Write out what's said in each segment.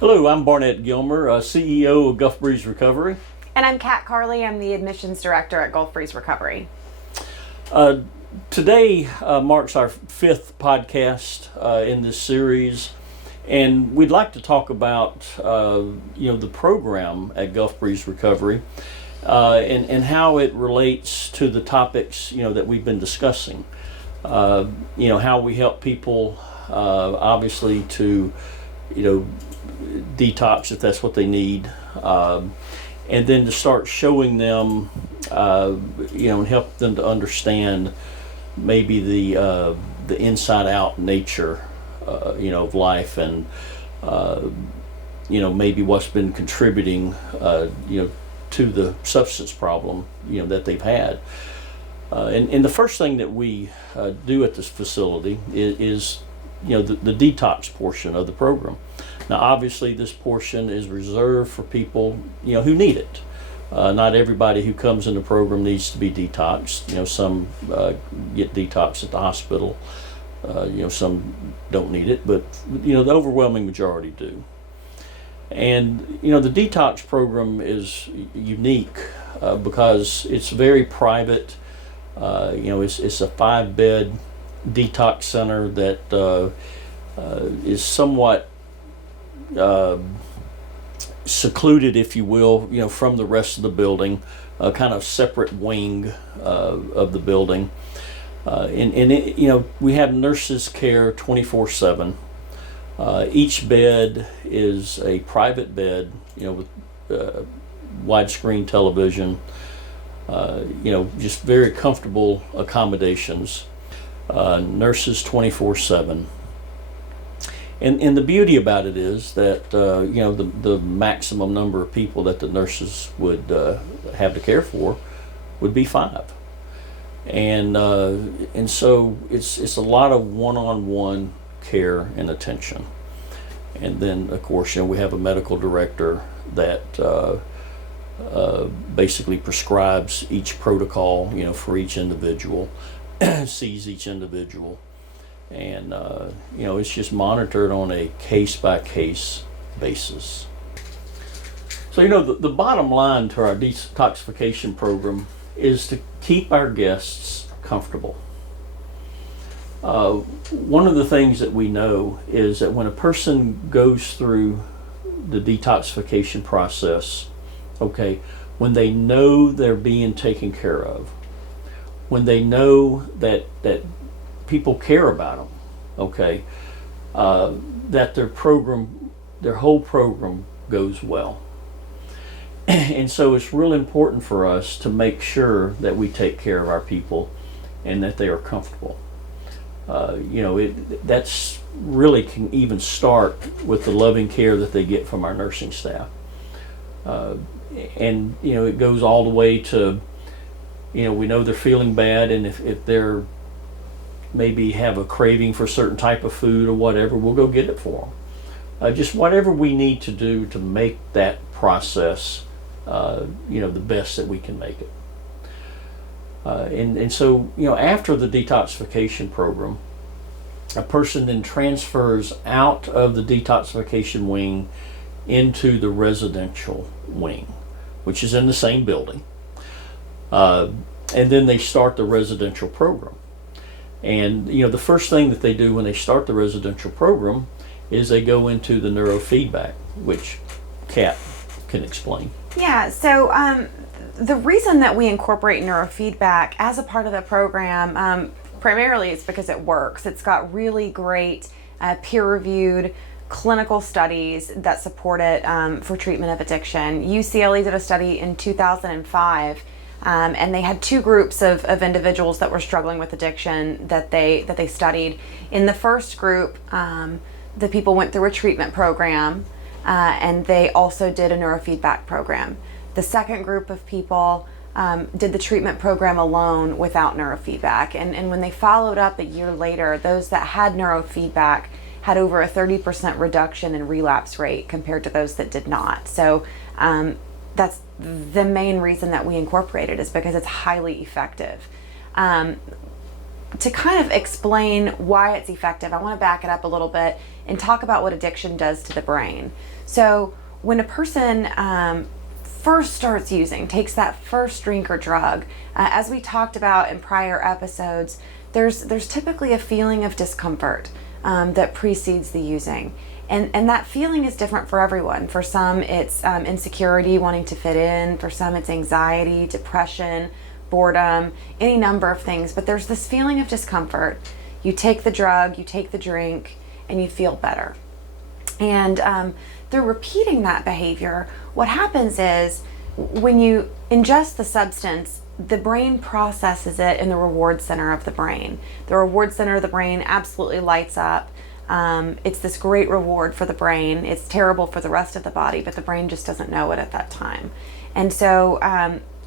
Hello, I'm Barnett Gilmer, CEO of Gulf Breeze Recovery. And I'm Kat Carley. I'm the admissions director at Gulf Breeze Recovery. Today marks our fifth podcast in this series, and we'd like to talk about the program at Gulf Breeze Recovery and how it relates to the topics that we've been discussing. How we help people, obviously, to detox if that's what they need, and then to start showing them, and help them to understand maybe the inside-out nature, of life, and maybe what's been contributing, to the substance problem, that they've had. And the first thing that we do at this facility is the detox portion of the program. Now, obviously, this portion is reserved for people, who need it. Not everybody who comes in the program needs to be detoxed. Some get detoxed at the hospital. Some don't need it, but the overwhelming majority do. And the detox program is unique because it's very private. It's a 5-bed detox center that is somewhat secluded, if you will, from the rest of the building, a kind of separate wing of the building. And it, we have nurses care 24/7. Each bed is a private bed, with widescreen television, just very comfortable accommodations. Nurses 24/7. And the beauty about it is that the maximum number of people that the nurses would have to care for would be 5, and so it's a lot of one-on-one care and attention. And then of course we have a medical director that basically prescribes each protocol for each individual, sees each individual. And it's just monitored on a case-by-case basis. So the bottom line to our detoxification program is to keep our guests comfortable. One of the things that we know is that when a person goes through the detoxification process, when they know they're being taken care of, when they know that people care about them, that their whole program goes well. And so it's real important for us to make sure that we take care of our people and that they are comfortable. That's really can even start with the loving care that they get from our nursing staff. And it goes all the way to, we know they're feeling bad, and if they're maybe have a craving for a certain type of food or whatever, we'll go get it for them. Just whatever we need to do to make that process, the best that we can make it. And so, after the detoxification program, a person then transfers out of the detoxification wing into the residential wing, which is in the same building. And then they start the residential program. And the first thing that they do when they start the residential program is they go into the neurofeedback, which Kat can explain. Yeah, so the reason that we incorporate neurofeedback as a part of the program, primarily is because it works. It's got really great peer-reviewed clinical studies that support it for treatment of addiction. UCLA did a study in 2005. And they had 2 groups of individuals that were struggling with addiction that they studied. In the first group, the people went through a treatment program, and they also did a neurofeedback program. The second group of people did the treatment program alone without neurofeedback. And when they followed up a year later, those that had neurofeedback had over a 30% reduction in relapse rate compared to those that did not. So that's the main reason that we incorporate it, is because it's highly effective. to kind of explain why it's effective, I want to back it up a little bit and talk about what addiction does to the brain. So when a person first starts using, takes that first drink or drug, as we talked about in prior episodes, there's typically a feeling of discomfort that precedes the using. And that feeling is different for everyone. For some, it's insecurity, wanting to fit in. For some, it's anxiety, depression, boredom, any number of things. But there's this feeling of discomfort. You take the drug, you take the drink, and you feel better. And through repeating that behavior, what happens is when you ingest the substance, the brain processes it in the reward center of the brain. The reward center of the brain absolutely lights up. It's this great reward for the brain. It's terrible for the rest of the body, but the brain just doesn't know it at that time. And so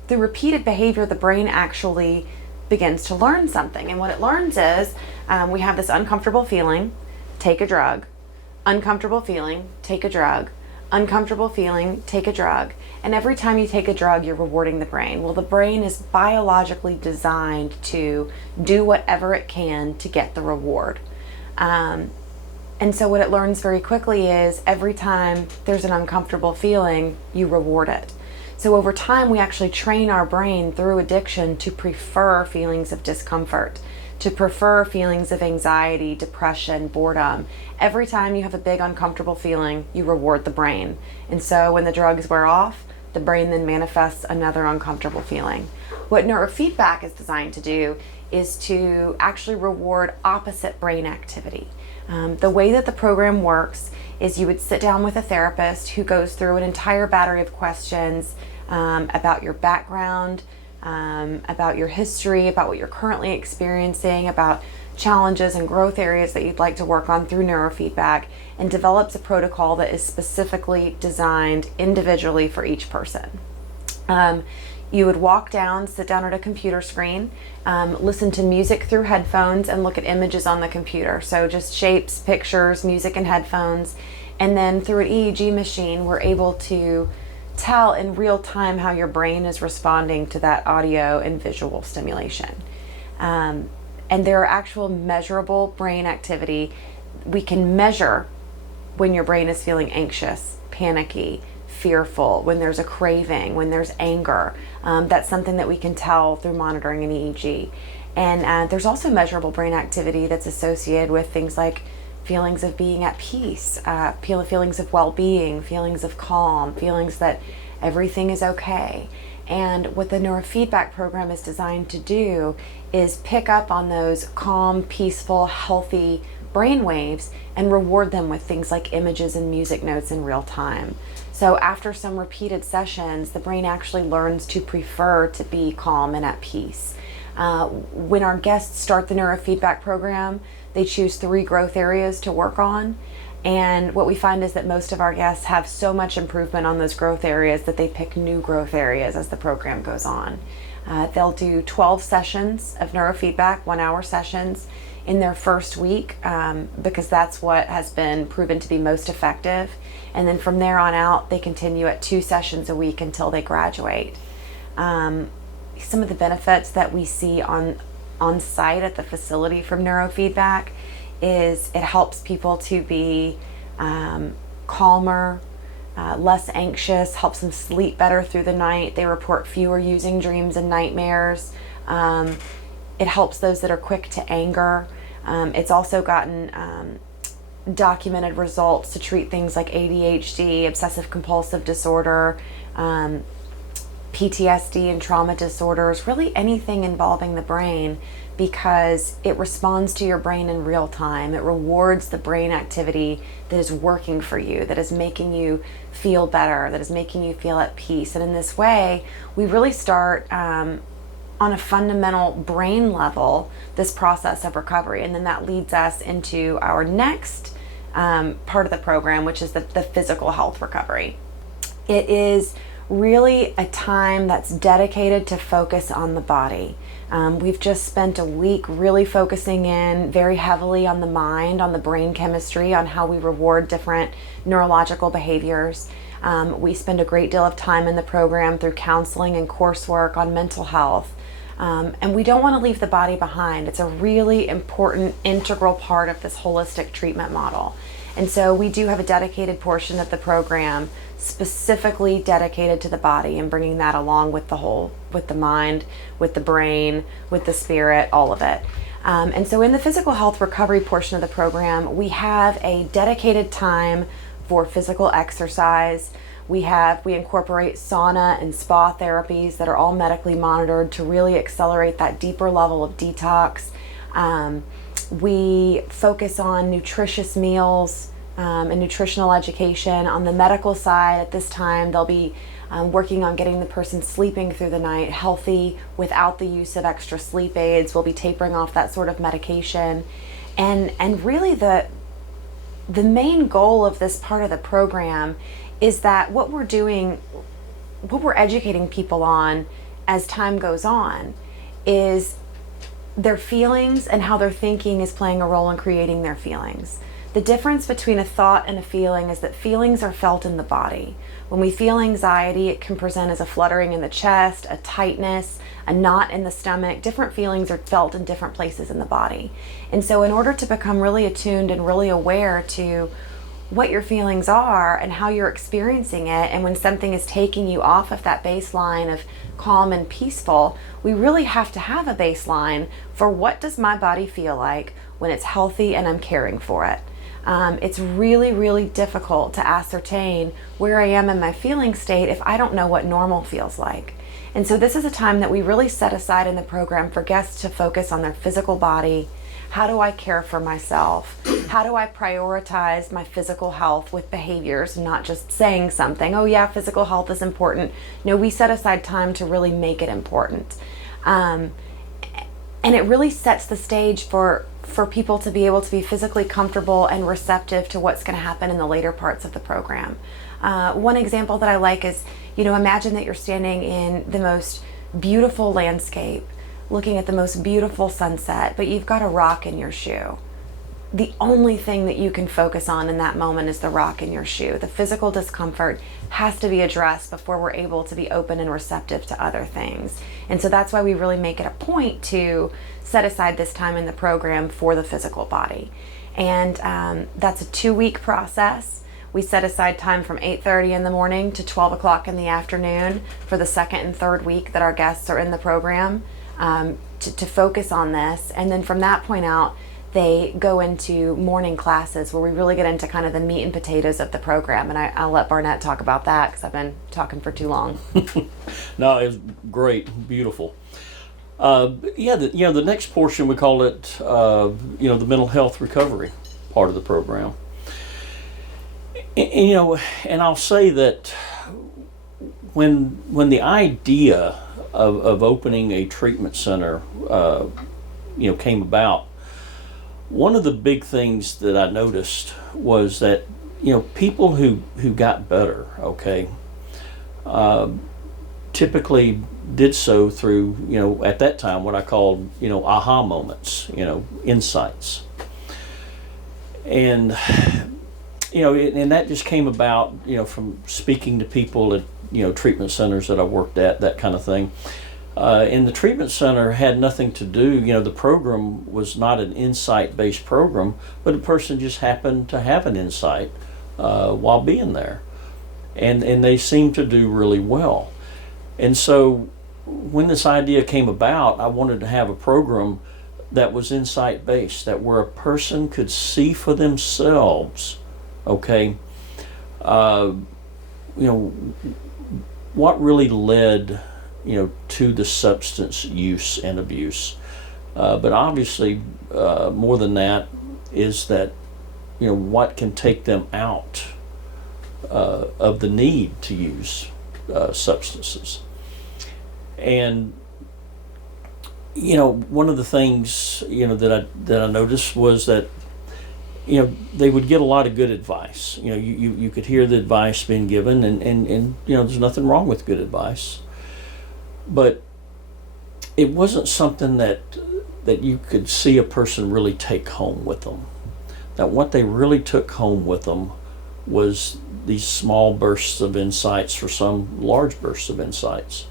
through repeated behavior, the brain actually begins to learn something. And what it learns is we have this uncomfortable feeling, take a drug. Uncomfortable feeling, take a drug. Uncomfortable feeling, take a drug. And every time you take a drug, you're rewarding the brain. Well, the brain is biologically designed to do whatever it can to get the reward. And so what it learns very quickly is every time there's an uncomfortable feeling, you reward it. So over time, we actually train our brain through addiction to prefer feelings of discomfort, to prefer feelings of anxiety, depression, boredom. Every time you have a big uncomfortable feeling, you reward the brain. And so when the drugs wear off, the brain then manifests another uncomfortable feeling. What neurofeedback is designed to do is to actually reward opposite brain activity. The way that the program works is you would sit down with a therapist who goes through an entire battery of questions about your background, about your history, about what you're currently experiencing, about challenges and growth areas that you'd like to work on through neurofeedback, and develops a protocol that is specifically designed individually for each person. You would walk down, sit down at a computer screen, listen to music through headphones, and look at images on the computer. So just shapes, pictures, music, and headphones. And then through an EEG machine, we're able to tell in real time how your brain is responding to that audio and visual stimulation. And there are actual measurable brain activity. We can measure when your brain is feeling anxious, panicky, fearful, when there's a craving, when there's anger. That's something that we can tell through monitoring an EEG. And there's also measurable brain activity that's associated with things like feelings of being at peace, feelings of well-being, feelings of calm, feelings that everything is okay. And what the neurofeedback program is designed to do is pick up on those calm, peaceful, healthy brain waves and reward them with things like images and music notes in real time. So after some repeated sessions, the brain actually learns to prefer to be calm and at peace. When our guests start the neurofeedback program, they choose 3 growth areas to work on. And what we find is that most of our guests have so much improvement on those growth areas that they pick new growth areas as the program goes on. They'll do 12 sessions of neurofeedback, 1-hour sessions in their first week, because that's what has been proven to be most effective. And then from there on out, they continue at 2 sessions a week until they graduate. Some of the benefits that we see on site at the facility from neurofeedback is it helps people to be calmer, less anxious, helps them sleep better through the night. They report fewer using dreams and nightmares. It helps those that are quick to anger. It's also gotten documented results to treat things like ADHD, obsessive compulsive disorder, PTSD and trauma disorders, really anything involving the brain, because it responds to your brain in real time. It rewards the brain activity that is working for you, that is making you feel better, that is making you feel at peace. And in this way, we really start on a fundamental brain level this process of recovery. And then that leads us into our next part of the program, which is the physical health recovery. It is really a time that's dedicated to focus on the body. We've just spent a week really focusing in very heavily on the mind, on the brain chemistry, on how we reward different neurological behaviors. We spend a great deal of time in the program through counseling and coursework on mental health, And we don't want to leave the body behind. It's a really important, integral part of this holistic treatment model. And so we do have a dedicated portion of the program specifically dedicated to the body and bringing that along with the whole, with the mind, with the brain, with the spirit, all of it. And so in the physical health recovery portion of the program, we have a dedicated time for physical exercise. We incorporate sauna and spa therapies that are all medically monitored to really accelerate that deeper level of detox. We focus on nutritious meals and nutritional education. On the medical side, at this time, they'll be working on getting the person sleeping through the night healthy without the use of extra sleep aids. We'll be tapering off that sort of medication. And really the main goal of this part of the program is that what we're educating people on as time goes on is their feelings and how their thinking is playing a role in creating their feelings. The difference between a thought and a feeling is that feelings are felt in the body. When we feel anxiety, it can present as a fluttering in the chest, a tightness, a knot in the stomach. Different feelings are felt in different places in the body. And so in order to become really attuned and really aware to what your feelings are and how you're experiencing it, and when something is taking you off of that baseline of calm and peaceful, we really have to have a baseline for what does my body feel like when it's healthy and I'm caring for it. It's really, really difficult to ascertain where I am in my feeling state if I don't know what normal feels like. And so this is a time that we really set aside in the program for guests to focus on their physical body. How do I care for myself? How do I prioritize my physical health with behaviors, not just saying something, oh yeah, physical health is important. No, we set aside time to really make it important. And it really sets the stage for people to be able to be physically comfortable and receptive to what's going to happen in the later parts of the program. One example that I like is, imagine that you're standing in the most beautiful landscape, looking at the most beautiful sunset, but you've got a rock in your shoe. The only thing that you can focus on in that moment is the rock in your shoe. The physical discomfort has to be addressed before we're able to be open and receptive to other things. And so that's why we really make it a point to set aside this time in the program for the physical body. And that's a 2-week process. We set aside time from 8:30 in the morning to 12 o'clock in the afternoon for the second and third week that our guests are in the program to focus on this. And then from that point out, they go into morning classes where we really get into kind of the meat and potatoes of the program. And I'll let Barnett talk about that because I've been talking for too long. No, it's great, beautiful. The next portion, we call it, the mental health recovery part of the program. And I'll say that when the idea of opening a treatment center, came about, one of the big things that I noticed was that, people who got better, typically did so through, at that time, what I called, aha moments, insights. And, and that just came about, from speaking to people at, treatment centers that I worked at, that kind of thing. And the treatment center had nothing to do, the program was not an insight-based program, but a person just happened to have an insight while being there. And they seemed to do really well. And so when this idea came about, I wanted to have a program that was insight-based, that where a person could see for themselves, what really led to the substance use and abuse. But obviously, more than that is that, what can take them out of the need to use substances. And, one of the things, that I noticed was that, they would get a lot of good advice. You could hear the advice being given, and there's nothing wrong with good advice. But it wasn't something that you could see a person really take home with them. That what they really took home with them was these small bursts of insights, for some large bursts of insights.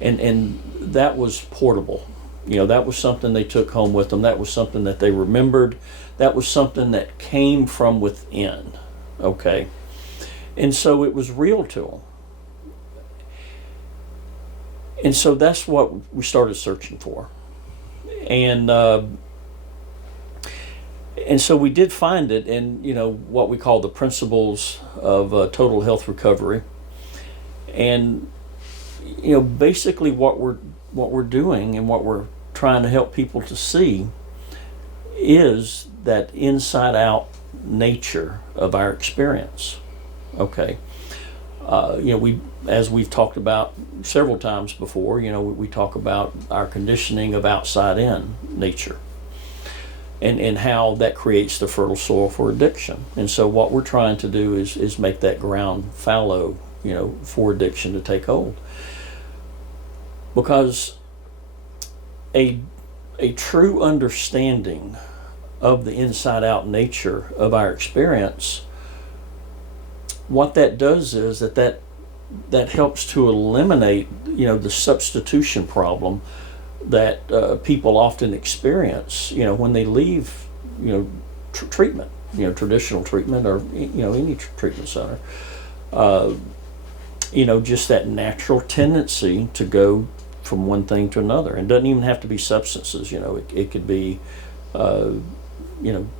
and that was portable. That was something they took home with them. That was something that they remembered. That was something that came from within. Okay, and so it was real to them. And so that's what we started searching for. And so we did find it in, what we call the principles of total health recovery. And, basically what we're doing and what we're trying to help people to see is that inside out nature of our experience. Okay. As we've talked about several times before, we talk about our conditioning of outside in nature and how that creates the fertile soil for addiction. And so what we're trying to do is make that ground fallow, for addiction to take hold. Because a true understanding of the inside out nature of our experience, what that does is that helps to eliminate, the substitution problem that people often experience, when they leave, treatment, traditional treatment or, any treatment center. Just that natural tendency to go from one thing to another. And it doesn't even have to be substances, it could be,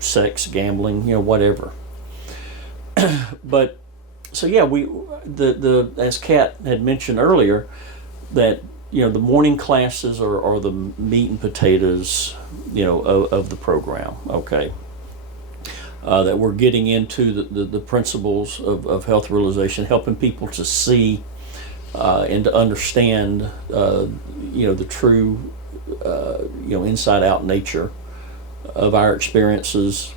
sex, gambling, whatever. But so yeah, the as Kat had mentioned earlier, that the morning classes are the meat and potatoes, of the program. Okay, that we're getting into the principles of health realization, helping people to see and to understand, the true, inside out nature of our experiences.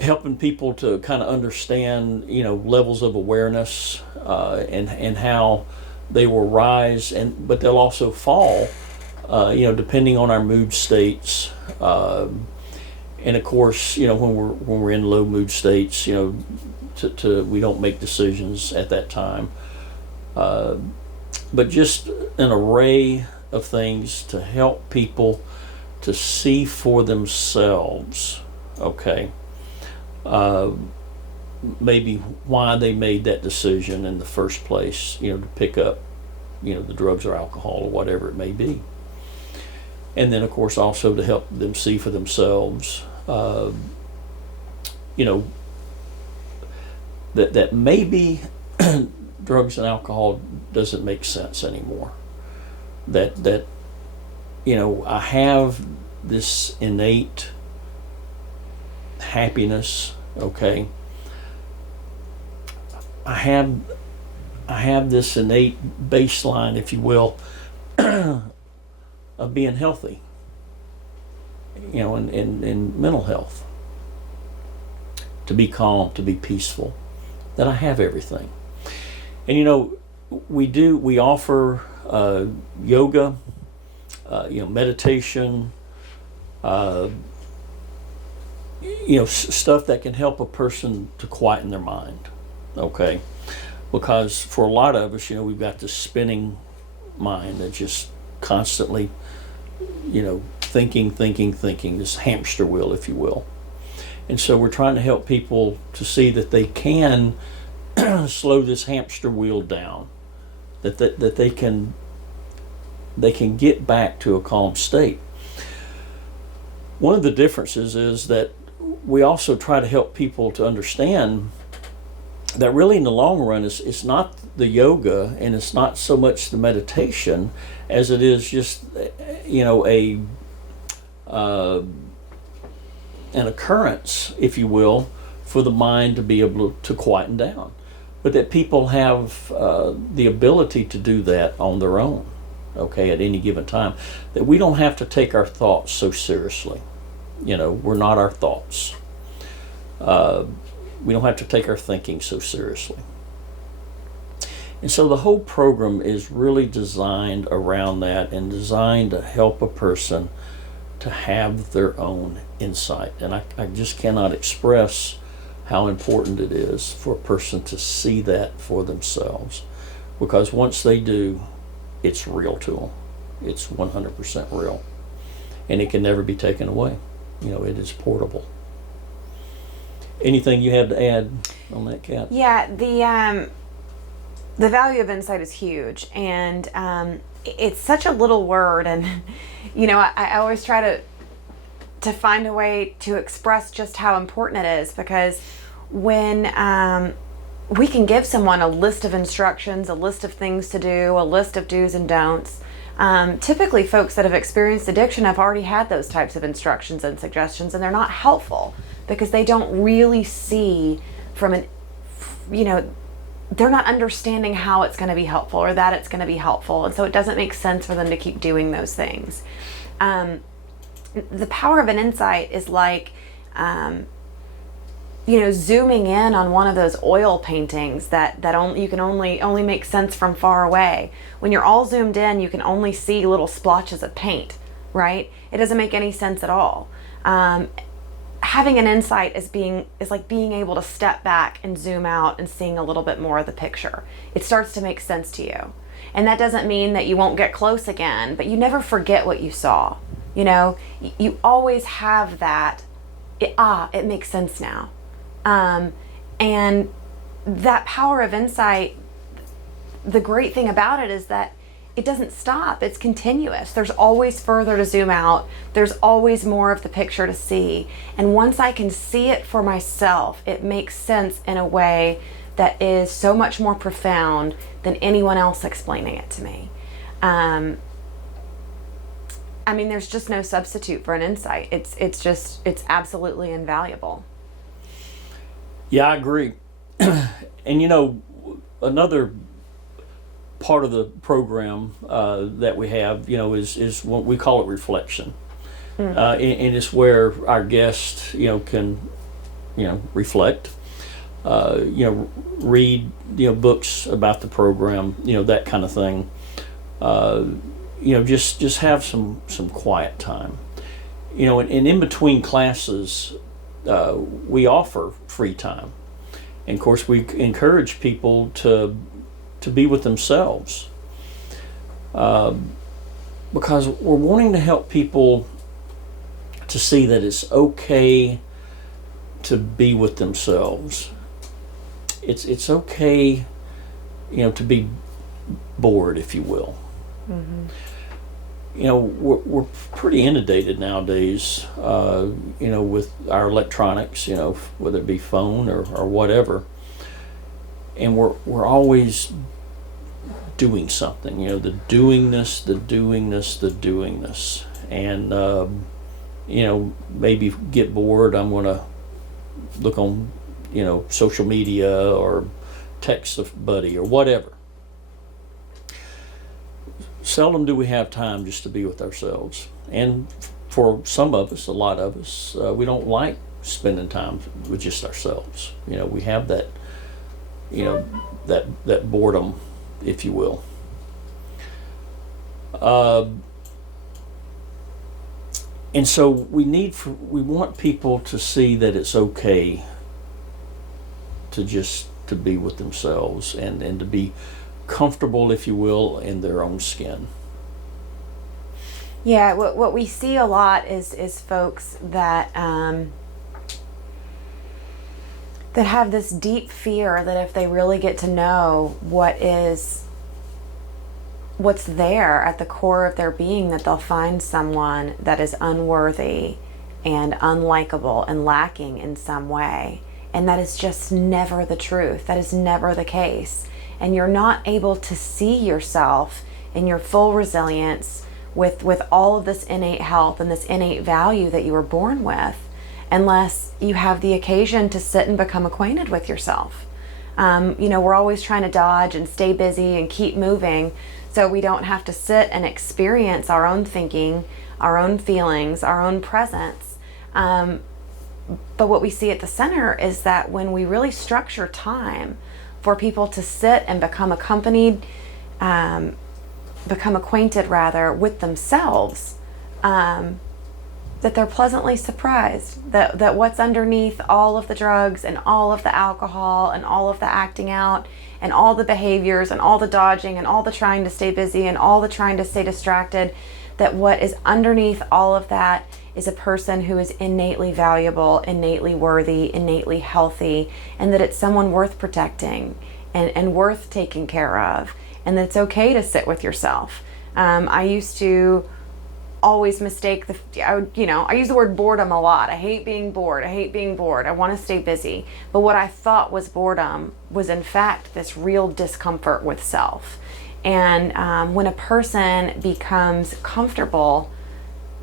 Helping people to kind of understand, levels of awareness, and how they will rise, but they'll also fall, depending on our mood states, and of course, when we're in low mood states, we don't make decisions at that time, but just an array of things to help people to see for themselves. Okay. Maybe why they made that decision in the first place, to pick up, the drugs or alcohol or whatever it may be. And then, of course, also to help them see for themselves, that maybe drugs and alcohol doesn't make sense anymore. That I have this innate happiness. Okay, I have this innate baseline, if you will, of being healthy, in mental health, to be calm, to be peaceful, that I have everything. And we offer yoga, meditation, stuff that can help a person to quieten their mind. Okay, because for a lot of us, we've got this spinning mind that just constantly, thinking, this hamster wheel, if you will. And so we're trying to help people to see that they can slow this hamster wheel down, that they can get back to a calm state. One of the differences is that we also try to help people to understand that really in the long run it's not the yoga and it's not so much the meditation as it is just an occurrence, if you will, for the mind to be able to quieten down, but that people have the ability to do that on their own, okay, at any given time, that we don't have to take our thoughts so seriously. We're not our thoughts. We don't have to take our thinking so seriously. And so the whole program is really designed around that and designed to help a person to have their own insight. And I just cannot express how important it is for a person to see that for themselves. because once they do, it's real to them. It's 100% real, and it can never be taken away. It is portable. Anything you have to add on that, Kat? Yeah, the value of insight is huge, and it's such a little word, and I always try to find a way to express just how important it is, because when we can give someone a list of instructions, a list of things to do, a list of do's and don'ts. Typically folks that have experienced addiction have already had those types of instructions and suggestions, and they're not helpful because they don't really see from they're not understanding how it's going to be helpful or that it's going to be helpful. And so it doesn't make sense for them to keep doing those things. The power of an insight is like, zooming in on one of those oil paintings that you can only make sense from far away. When you're all zoomed in, you can only see little splotches of paint, right? It doesn't make any sense at all. Having an insight is like being able to step back and zoom out and seeing a little bit more of the picture. It starts to make sense to you. And that doesn't mean that you won't get close again, but you never forget what you saw. You always have that, it makes sense now. And that power of insight, the great thing about it is that it doesn't stop. It's continuous. There's always further to zoom out. There's always more of the picture to see. And once I can see it for myself, it makes sense in a way that is so much more profound than anyone else explaining it to me. There's just no substitute for an insight. It's absolutely invaluable. Yeah, I agree. And another part of the program that we have, is what we call it reflection. And it's where our guests, can, reflect, read, books about the program, that kind of thing. Just have some quiet time. And in between classes, we offer free time. And of course, we encourage people to be with themselves, because we're wanting to help people to see that it's okay to be with themselves. It's okay, to be bored, if you will. Mm-hmm. We're pretty inundated nowadays, with our electronics, whether it be phone or whatever. And we're always doing something, the doingness. And, maybe get bored, I'm going to look on, social media or text a buddy or whatever. Seldom do we have time just to be with ourselves. And for some of us, a lot of us, we don't like spending time with just ourselves. We have that, that boredom, if you will. And so we want people to see that it's okay to be with themselves and to be comfortable, if you will, in their own skin. Yeah, what we see a lot is folks that that have this deep fear that if they really get to know what's there at the core of their being, that they'll find someone that is unworthy and unlikable and lacking in some way. And that is just never the truth. That is never the case. And you're not able to see yourself in your full resilience with all of this innate health and this innate value that you were born with, unless you have the occasion to sit and become acquainted with yourself. We're always trying to dodge and stay busy and keep moving, so we don't have to sit and experience our own thinking, our own feelings, our own presence. But what we see at the center is that when we really structure time for people to sit and become acquainted rather with themselves, that they're pleasantly surprised that what's underneath all of the drugs and all of the alcohol and all of the acting out and all the behaviors and all the dodging and all the trying to stay busy and all the trying to stay distracted, that what is underneath all of that is a person who is innately valuable, innately worthy, innately healthy, and that it's someone worth protecting and worth taking care of, and that it's okay to sit with yourself. I used to always mistake I use the word boredom a lot. I hate being bored. I want to stay busy. But what I thought was boredom was in fact this real discomfort with self. And when a person becomes comfortable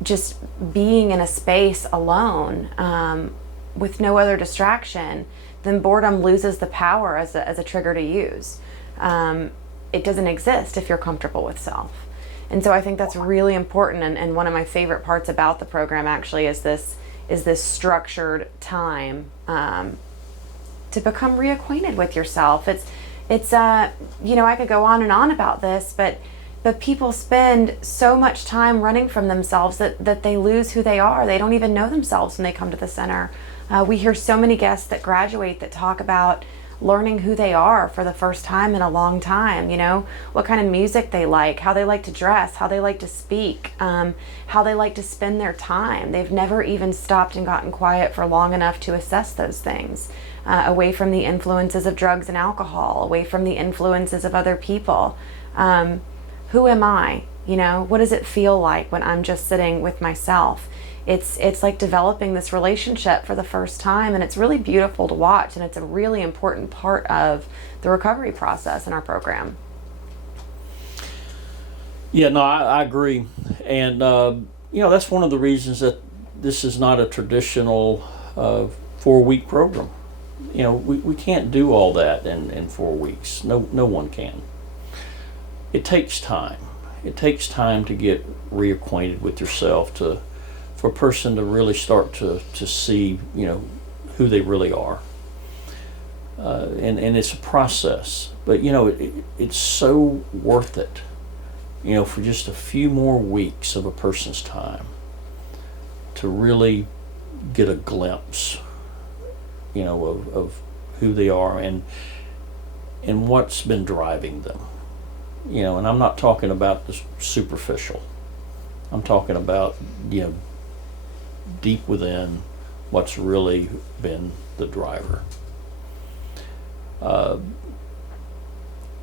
just being in a space alone with no other distraction, then boredom loses the power as a trigger to use. It doesn't exist if you're comfortable with self. And so I think that's really important, and one of my favorite parts about the program actually is this structured time to become reacquainted with yourself. It's I could go on and on about this, but people spend so much time running from themselves that they lose who they are. They don't even know themselves when they come to the center. We hear so many guests that graduate that talk about learning who they are for the first time in a long time, what kind of music they like, how they like to dress, how they like to speak, how they like to spend their time. They've never even stopped and gotten quiet for long enough to assess those things, away from the influences of drugs and alcohol, away from the influences of other people. Who am I? What does it feel like when I'm just sitting with myself? It's like developing this relationship for the first time, and it's really beautiful to watch, and it's a really important part of the recovery process in our program. Yeah, no, I agree. And, that's one of the reasons that this is not a traditional 4-week program. We can't do all that in 4 weeks. No one can. It takes time. It takes time to get reacquainted with yourself, for a person to really start to see, who they really are. And it's a process, but it's so worth it, for just a few more weeks of a person's time to really get a glimpse, of who they are and what's been driving them. And I'm not talking about the superficial. I'm talking about, deep within what's really been the driver.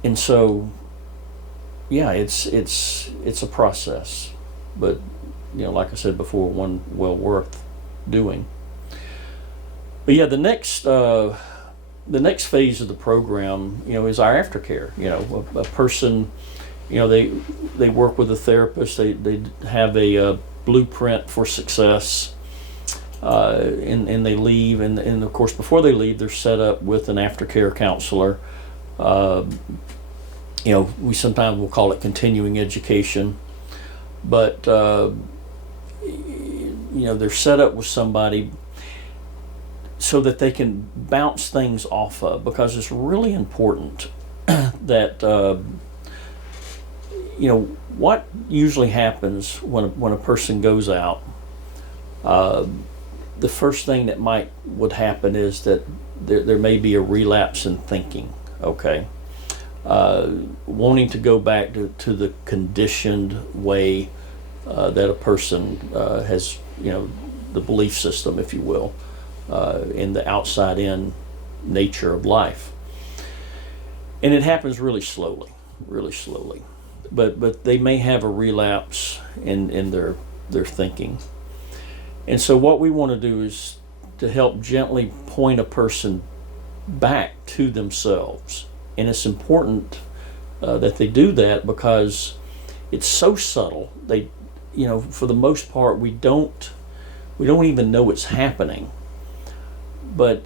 And so, yeah, it's a process, but like I said before, one well worth doing. But yeah, the next phase of the program, is our aftercare. A person, they work with a therapist. They have a blueprint for success, and they leave. And of course, before they leave, they're set up with an aftercare counselor. We sometimes will call it continuing education, but they're set up with somebody so that they can bounce things off of, because it's really important that what usually happens when a person goes out. The first thing that would happen is that there may be a relapse in thinking. Okay, wanting to go back to the conditioned way that a person has, the belief system, if you will. In the outside-in nature of life, and it happens really slowly, but they may have a relapse in their thinking. And so what we want to do is to help gently point a person back to themselves, and it's important that they do that because it's so subtle. They, for the most part, we don't even know it's happening. But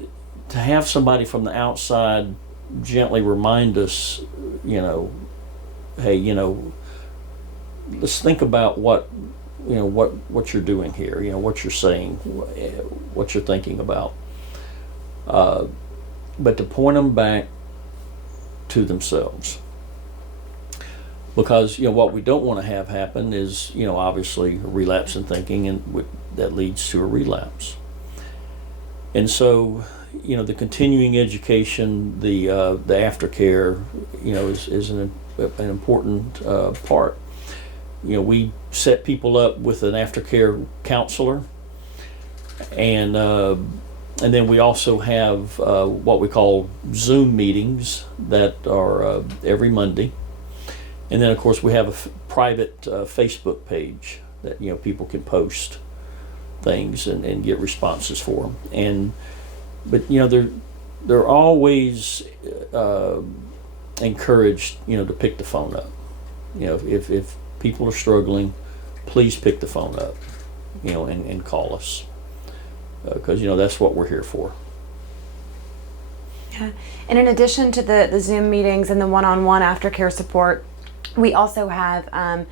to have somebody from the outside gently remind us, hey, let's think about what you're doing here, what you're saying, what you're thinking about. But to point them back to themselves. because what we don't want to have happen is obviously a relapse in thinking, and that leads to a relapse. And so the continuing education, the aftercare, is an important part. We set people up with an aftercare counselor, and then we also have what we call Zoom meetings that are every Monday. And then, of course, we have a private Facebook page that people can post things and get responses for them. But they're always encouraged to pick the phone up. If people are struggling, please pick the phone up, and call us, because that's what we're here for. Yeah. And in addition to the Zoom meetings and the one-on-one aftercare support, we also have a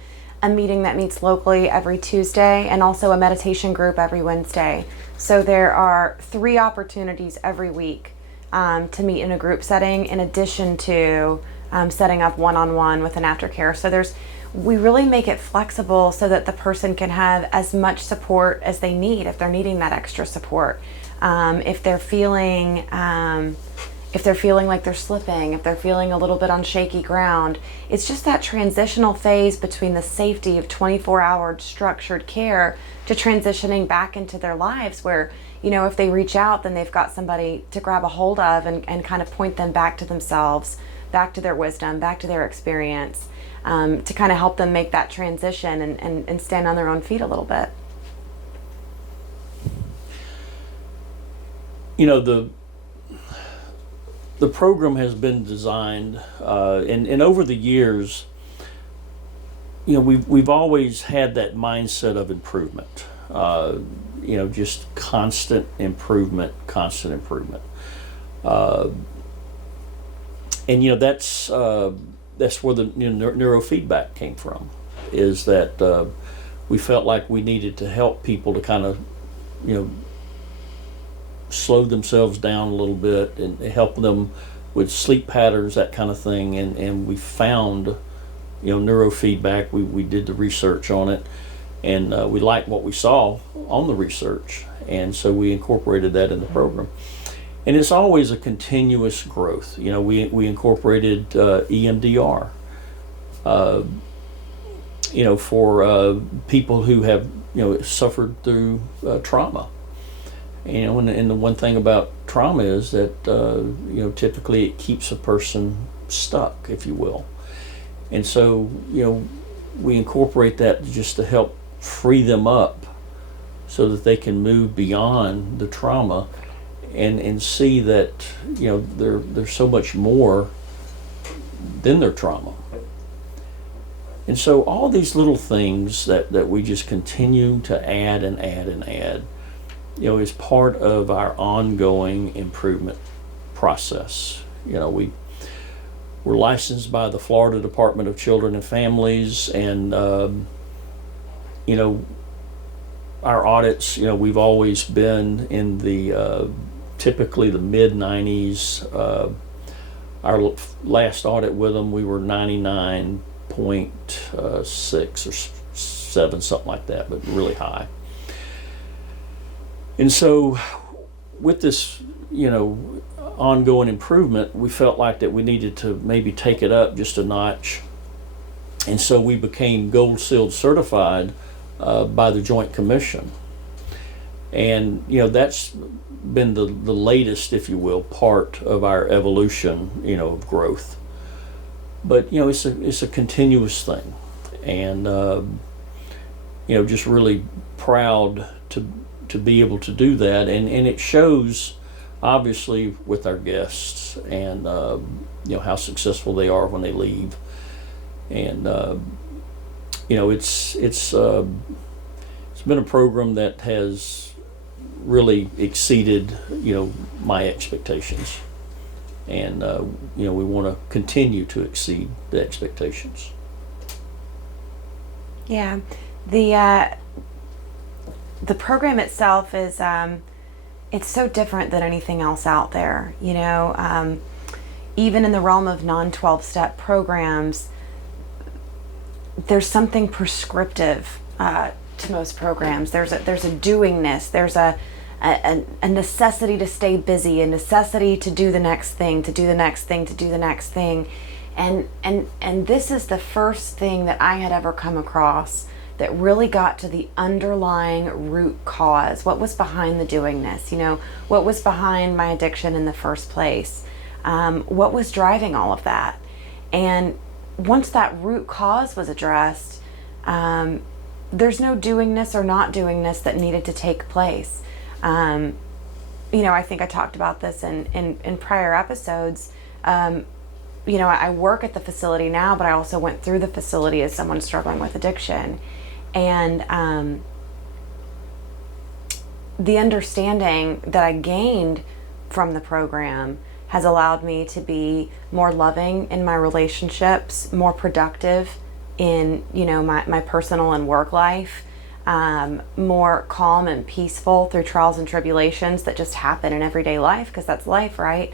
meeting that meets locally every Tuesday, and also a meditation group every Wednesday. So there are 3 opportunities every week to meet in a group setting, in addition to setting up one-on-one with an aftercare. So we really make it flexible so that the person can have as much support as they need if they're needing that extra support. If they're feeling like they're slipping, if they're feeling a little bit on shaky ground, it's just that transitional phase between the safety of 24-hour structured care to transitioning back into their lives where, if they reach out, then they've got somebody to grab a hold of and kind of point them back to themselves, back to their wisdom, back to their experience, to kind of help them make that transition and stand on their own feet a little bit. The program has been designed, and over the years, we've always had that mindset of improvement. Just constant improvement. And that's where the neurofeedback came from. Is that we felt like we needed to help people to kind of slow themselves down a little bit and help them with sleep patterns, that kind of thing. And we found neurofeedback. We did the research on it, and we liked what we saw on the research, and so we incorporated that in the program. And it's always a continuous growth. We incorporated EMDR for people who have suffered through trauma. And the one thing about trauma is that typically it keeps a person stuck, if you will. And so we incorporate that just to help free them up so that they can move beyond the trauma and see that there's so much more than their trauma. And so all these little things that we just continue to add and add and add, is part of our ongoing improvement process. We're licensed by the Florida Department of Children and Families, and our audits, we've always been in the typically the mid-90s. Our last audit with them, we were 99.6 or 7, something like that, but really high. And so with this, ongoing improvement, we felt like that we needed to maybe take it up just a notch. And so we became Gold Seal certified by the Joint Commission. And, that's been the latest, if you will, part of our evolution, of growth. But, it's a continuous thing. And, just really proud to be able to do that, and it shows obviously with our guests, and how successful they are when they leave, and it's been a program that has really exceeded my expectations, and we want to continue to exceed the expectations. Yeah, the program itself is it's so different than anything else out there. Even in the realm of non-12-step programs, there's something prescriptive to most programs. There's a doingness. There's a necessity to stay busy, a necessity to do the next thing, to do the next thing, to do the next thing. And this is the first thing that I had ever come across that really got to the underlying root cause. What was behind the doingness? You know, what was behind my addiction in the first place? What was driving all of that? And once that root cause was addressed, there's no doingness or not doingness that needed to take place. You know, I think I talked about this in prior episodes. You know, I work at the facility now, but I also went through the facility as someone struggling with addiction. And the understanding that I gained from the program has allowed me to be more loving in my relationships, more productive in, you know, my personal and work life, more calm and peaceful through trials and tribulations that just happen in everyday life, because that's life, right?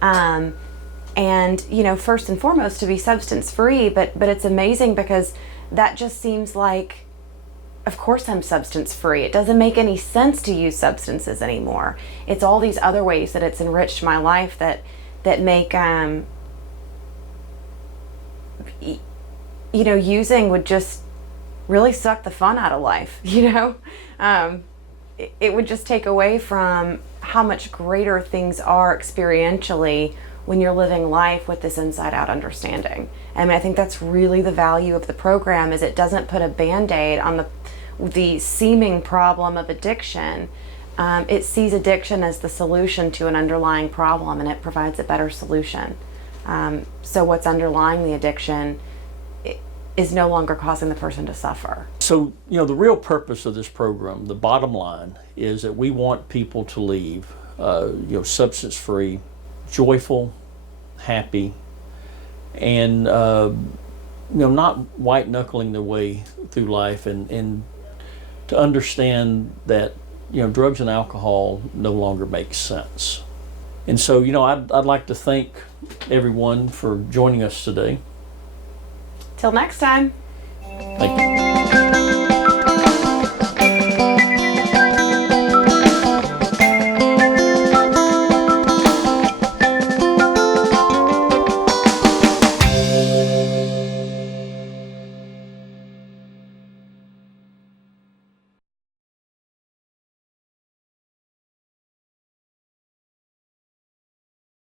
And, you know, first and foremost, to be substance free, but it's amazing because that just seems like, of course I'm substance free. It doesn't make any sense to use substances anymore. It's all these other ways that it's enriched my life that make, you know, using would just really suck the fun out of life, you know? It would just take away from how much greater things are experientially when you're living life with this inside out understanding. I mean, I think that's really the value of the program, is it doesn't put a Band-Aid on the seeming problem of addiction. It sees addiction as the solution to an underlying problem, and it provides a better solution. So what's underlying the addiction is no longer causing the person to suffer. So, you know, the real purpose of this program, the bottom line, is that we want people to leave, you know, substance free, joyful, happy, and you know, not white knuckling their way through life, and to understand that, you know, drugs and alcohol no longer make sense. And so, you know, I'd like to thank everyone for joining us today. Till next time. Thank you.